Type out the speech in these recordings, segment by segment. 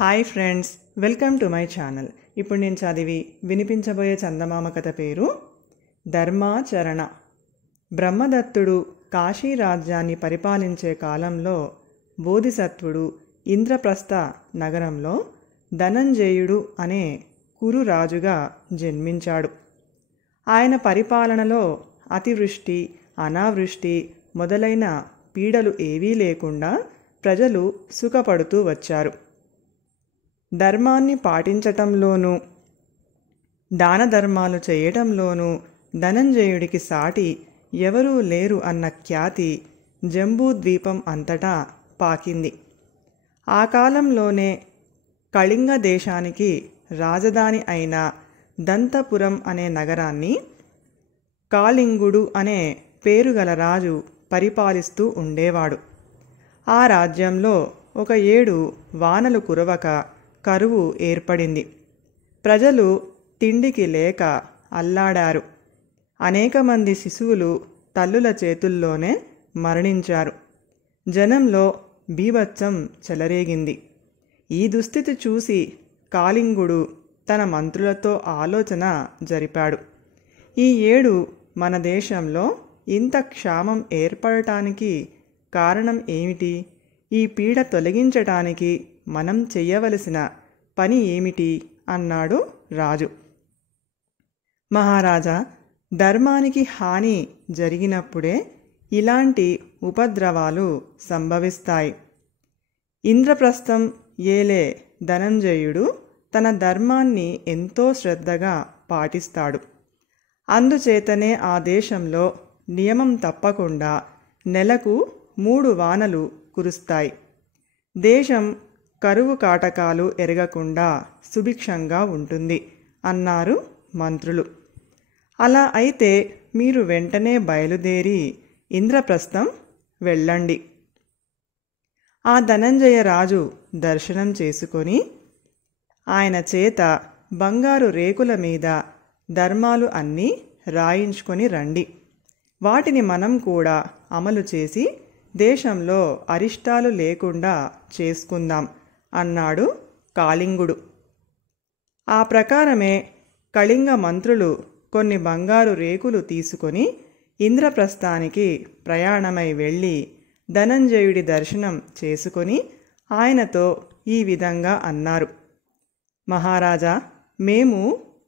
Hi friends, welcome to my channel. ఇప్పుడు నేను చదివి వినిపించబోయే చందమామ కథ పేరు ధర్మాచరణ. బ్రహ్మదత్తుడు కాశీ రాజ్యాన్ని పరిపాలించే కాలంలో బోధిసత్వుడు ఇంద్రప్రస్థ నగరంలో ధనంజయుడు అనే కురు రాజుగా జన్మించాడు. ఆయన పరిపాలనలో అతివృష్టి, అనావృష్టి మొదలైన పీడలు ఏవీ లేకుండా ప్రజలు సుఖపడుతూ వచ్చారు. ధర్మాన్ని పాటించటంలోనూ దాన ధర్మాలు చేయటంలోనూ ధనంజయుడికి సాటి ఎవరూ లేరు అన్న ఖ్యాతి జంబూద్వీపం అంతటా పాకింది. ఆ కాలంలోనే కళింగ దేశానికి రాజధాని అయిన దంతపురం అనే నగరాన్ని కాళింగుడు అనే పేరుగల రాజు పరిపాలిస్తూ ఉండేవాడు. ఆ రాజ్యంలో ఒక ఏడు వానలు కురవక కరువు ఏర్పడింది. ప్రజలు తిండికి లేక అల్లాడారు. అనేక మంది శిశువులు తల్లుల చేతుల్లోనే మరణించారు. జనంలో బీభత్సం చెలరేగింది. ఈ దుస్థితి చూసి కాళింగుడు తన మంత్రులతో ఆలోచన జరిపాడు. ఈ ఏడు మన దేశంలో ఇంత క్షామం ఏర్పడటానికి కారణం ఏమిటి? ఈ పీడ తొలగించటానికి మనం చెయ్యవలసిన పని ఏమిటి అన్నాడు రాజు. మహారాజా, ధర్మానికి హాని జరిగినప్పుడే ఇలాంటి ఉపద్రవాలు సంభవిస్తాయి. ఇంద్రప్రస్థం ఏలే ధనంజయుడు తన ధర్మాన్ని ఎంతో శ్రద్ధగా పాటిస్తాడు. అందుచేతనే ఆ దేశంలో నియమం తప్పకుండా నెలకు 3 వానలు కురుస్తాయి. దేశం కరువు కాటకాలు ఎరగకుండా సుభిక్షంగా ఉంటుంది అన్నారు మంత్రులు. అలా అయితే మీరు వెంటనే బయలుదేరి ఇంద్రప్రస్థం వెళ్ళండి. ఆ ధనంజయ రాజు దర్శనం చేసుకొని ఆయన చేత బంగారు రేకుల మీద ధర్మాలు అన్నీ రాయించుకొని రండి. వాటిని మనం కూడా అమలు చేసి దేశంలో అరిష్టాలు లేకుండా చేసుకుందాం అన్నాడు కాళింగుడు. ఆ ప్రకారమే కళింగ మంత్రులు కొన్ని బంగారు రేకులు తీసుకొని ఇంద్రప్రస్థానికి ప్రయాణమై వెళ్ళి ధనంజయుడి దర్శనం చేసుకొని ఆయనతో ఈ విధంగా అన్నారు. మహారాజా, మేము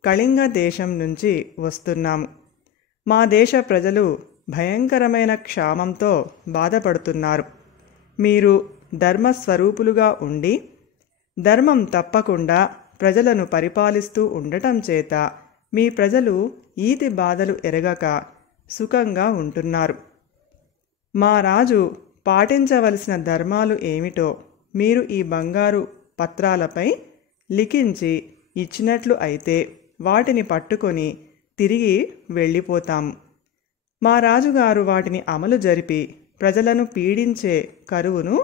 కళింగ దేశం నుంచి వస్తున్నాము. మా దేశ ప్రజలు భయంకరమైన క్షామంతో బాధపడుతున్నారు. మీరు ధర్మస్వరూపులుగా ఉండి ధర్మం తప్పకుండా ప్రజలను పరిపాలిస్తూ ఉండటం చేత మీ ప్రజలు ఈతి బాధలు ఎరగక సుఖంగా ఉంటున్నారు. మా రాజు పాటించవలసిన ధర్మాలు ఏమిటో మీరు ఈ బంగారు పత్రాలపై లిఖించి ఇచ్చినట్లు అయితే వాటిని పట్టుకొని తిరిగి వెళ్ళిపోతాము. మా రాజుగారు వాటిని అమలు జరిపి ప్రజలను పీడించే కరువును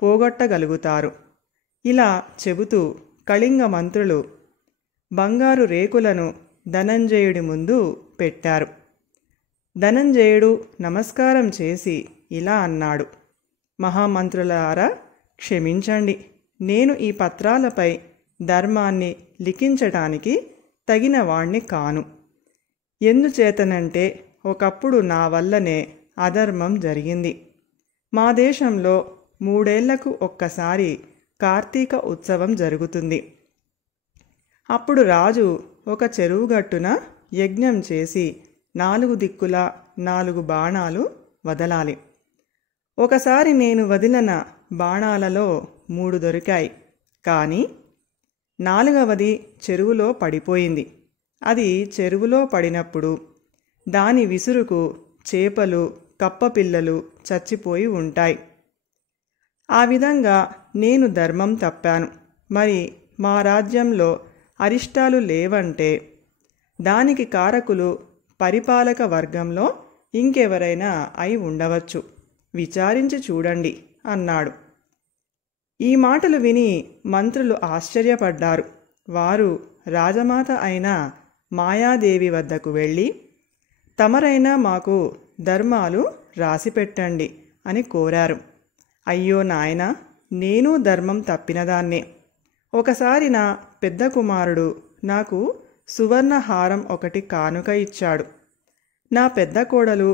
పోగొట్టగలుగుతారు. ఇలా చెబుతూ కళింగ మంత్రులు బంగారు రేకులను ధనంజయుడి ముందు పెట్టారు. ధనంజయుడు నమస్కారం చేసి ఇలా అన్నాడు. మహామంత్రులారా, క్షమించండి. నేను ఈ పత్రాలపై ధర్మాన్ని లిఖించటానికి తగిన వాణ్ణి కాను. ఎందుచేతనంటే ఒకప్పుడు నా వల్లనే అధర్మం జరిగింది. మా దేశంలో 3 ఏళ్లకు ఒక్కసారి కార్తీక ఉత్సవం జరుగుతుంది. అప్పుడు రాజు ఒక చెరువుగట్టున యజ్ఞం చేసి 4 దిక్కులా 4 బాణాలు వదలాలి. ఒకసారి నేను వదిలిన బాణాలలో 3 దొరికాయి. కానీ 4వది చెరువులో పడిపోయింది. అది చెరువులో పడినప్పుడు దాని విసురుకు చేపలు, కప్పపిల్లలు చచ్చిపోయి ఉంటాయి. ఆ విధంగా నేను ధర్మం తప్పాను. మరి మా రాజ్యంలో అరిష్టాలు లేవంటే దానికి కారకులు పరిపాలక వర్గంలో ఇంకెవరైనా అయి ఉండవచ్చు. విచారించి చూడండి అన్నాడు. ఈ మాటలు విని మంత్రులు ఆశ్చర్యపడ్డారు. వారు రాజమాత అయిన మాయాదేవి వద్దకు వెళ్ళి తమరైనా మాకు ధర్మాలు రాసిపెట్టండి అని కోరారు. అయ్యో నాయనా, నేను ధర్మం తప్పినదాన్నే. ఒకసారి నా పెద్ద కుమారుడు నాకు సువర్ణ హారం ఒకటి కానుక ఇచ్చాడు. నా పెద్ద కోడలు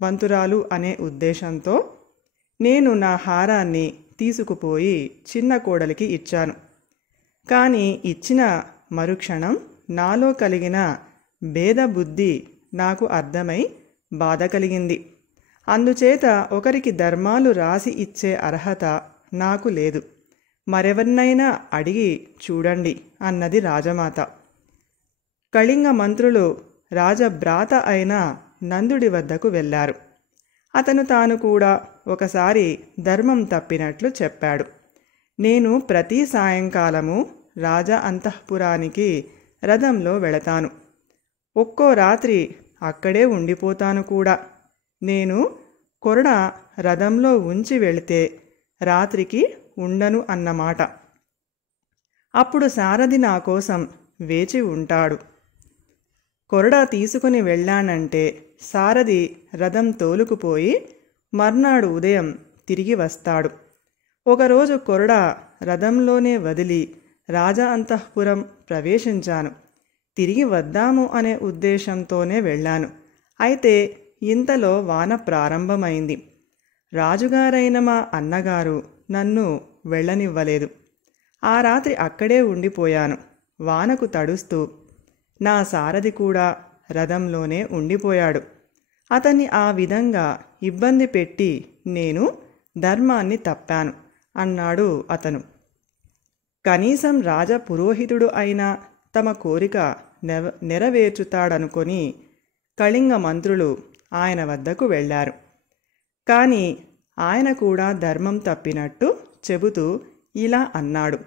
వంతురాలు అనే ఉద్దేశంతో నేను నా హారాన్ని తీసుకుపోయి చిన్న కోడలికి ఇచ్చాను. కానీ ఇచ్చిన మరుక్షణం నాలో కలిగిన భేద బుద్ధి నాకు అర్థమై బాధ కలిగింది. అందుచేత ఒకరికి ధర్మాలు రాసి ఇచ్చే అర్హత నాకు లేదు. మరెవరినైనా అడిగి చూడండి అన్నది రాజమాత. కళింగ మంత్రులు రాజభ్రాత అయిన నందుడి వద్దకు వెళ్ళారు. అతను తాను కూడా ఒకసారి ధర్మం తప్పినట్లు చెప్పాడు. నేను ప్రతి సాయంకాలము రాజ అంతఃపురానికి రథంలో వెళతాను. ఒక్కో రాత్రి అక్కడే ఉండిపోతాను కూడా. నేను కొరడ రథంలో ఉంచి వెళితే రాత్రికి ఉండను అన్నమాట. అప్పుడు సారథి నా కోసం వేచి ఉంటాడు. కొరడా తీసుకుని వెళ్ళానంటే సారథి రథం తోలుకుపోయి మర్నాడు ఉదయం తిరిగి వస్తాడు. ఒకరోజు కొరడా రథంలోనే వదిలి రాజ అంతఃపురం ప్రవేశించాను. తిరిగి వద్దాము అనే ఉద్దేశంతోనే వెళ్ళాను. అయితే ఇంతలో వాన ప్రారంభమైంది. రాజుగారైన మా అన్నగారు నన్ను వెళ్ళనివ్వలేదు. ఆ రాత్రి అక్కడే ఉండిపోయాను వానకు తడుస్తూ. నా సారథి కూడా రథంలోనే ఉండిపోయాడు. అతన్ని ఆ విధంగా ఇబ్బంది పెట్టి నేను ధర్మాన్ని తప్పాను అన్నాడు అతను. కనీసం రాజ పురోహితుడు అయినా తమ కోరిక నెరవేర్చుతాడనుకొని కళింగ మంత్రులు ఆయన వద్దకు వెళ్ళారు. కానీ ఆయన కూడా ధర్మం తప్పినట్టు చెబుతూ ఇలా అన్నాడు.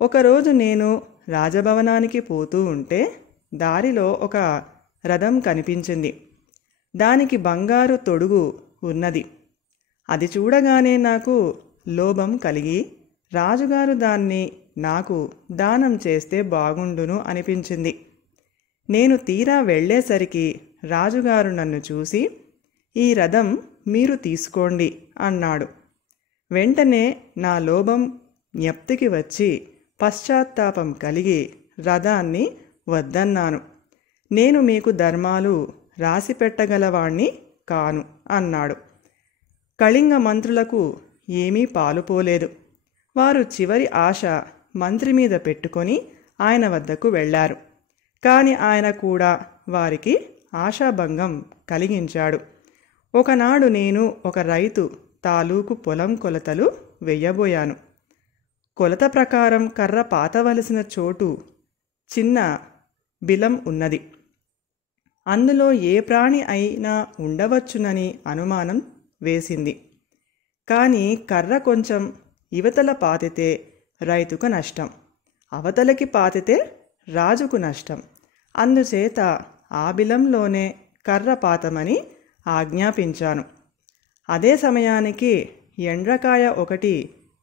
ఒకరోజు నేను రాజభవనానికి పోతూ ఉంటే దారిలో ఒక రథం కనిపించింది. దానికి బంగారు తొడుగు ఉన్నది. అది చూడగానే నాకు లోభం కలిగి రాజుగారు దాన్ని నాకు దానం చేస్తే బాగుండును అనిపించింది. నేను తీరా వెళ్ళేసరికి రాజుగారు నన్ను చూసి, ఈ రథం మీరు తీసుకోండి అన్నాడు. వెంటనే నా లోభం జ్ఞప్తికి వచ్చి పశ్చాత్తాపం కలిగి రథాన్ని వద్దన్నాను. నేను మీకు ధర్మాలు రాసిపెట్టగలవాణ్ణి కాను అన్నాడు. కళింగ మంత్రులకు ఏమీ పాలుపోలేదు. వారు చివరి ఆశ మంత్రి మీద పెట్టుకొని ఆయన వద్దకు వెళ్ళారు. కాని ఆయన కూడా వారికి ఆశాభంగం కలిగించాడు. ఒకనాడు నేను ఒక రైతు తాలూకు పొలం కొలతలు వెయ్యబోయాను. కొలత ప్రకారం కర్ర పాతవలసిన చోటు చిన్న బిలం ఉన్నది. అందులో ఏ ప్రాణి అయినా ఉండవచ్చునని అనుమానం వేసింది. కానీ కర్ర కొంచెం ఇవతల పాతితే రైతుకు నష్టం, అవతలకి పాతితే రాజుకు నష్టం. అందుచేత ఆ బిలంలోనే కర్ర పాతమని ఆజ్ఞాపించాను. అదే సమయానికి ఎండ్రకాయ ఒకటి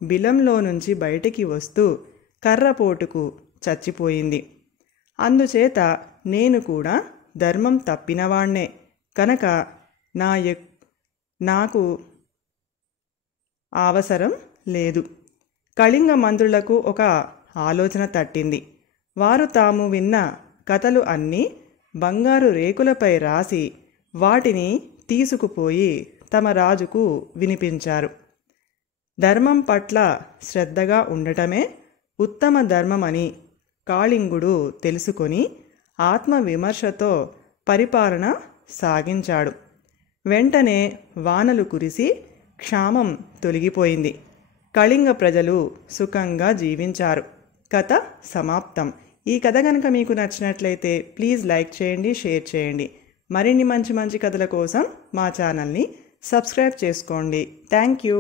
బిలంలో నుంచి బయటికి వస్తూ కర్రపోటుకు చచ్చిపోయింది. అందుచేత నేను కూడా ధర్మం తప్పినవాణ్ణే కనుక నాకు అవసరం లేదు. కళింగ మంత్రులకు ఒక ఆలోచన తట్టింది. వారు తాము విన్న కథలు అన్నీ బంగారు రేకులపై రాసి వాటిని తీసుకుపోయి తమ రాజుకు వినిపించారు. ధర్మం పట్ల శ్రద్ధగా ఉండటమే ఉత్తమ ధర్మమని కాళింగుడు తెలుసుకొని ఆత్మవిమర్శతో పరిపాలన సాగించాడు. వెంటనే వానలు కురిసి క్షామం తొలగిపోయింది. కళింగ ప్రజలు సుఖంగా జీవించారు. కథ సమాప్తం. ఈ కథ కనుక మీకు నచ్చినట్లయితే ప్లీజ్ లైక్ చేయండి, షేర్ చేయండి. మరిన్ని మంచి మంచి కథల కోసం మా ఛానల్ని సబ్స్క్రైబ్ చేసుకోండి. Thank you.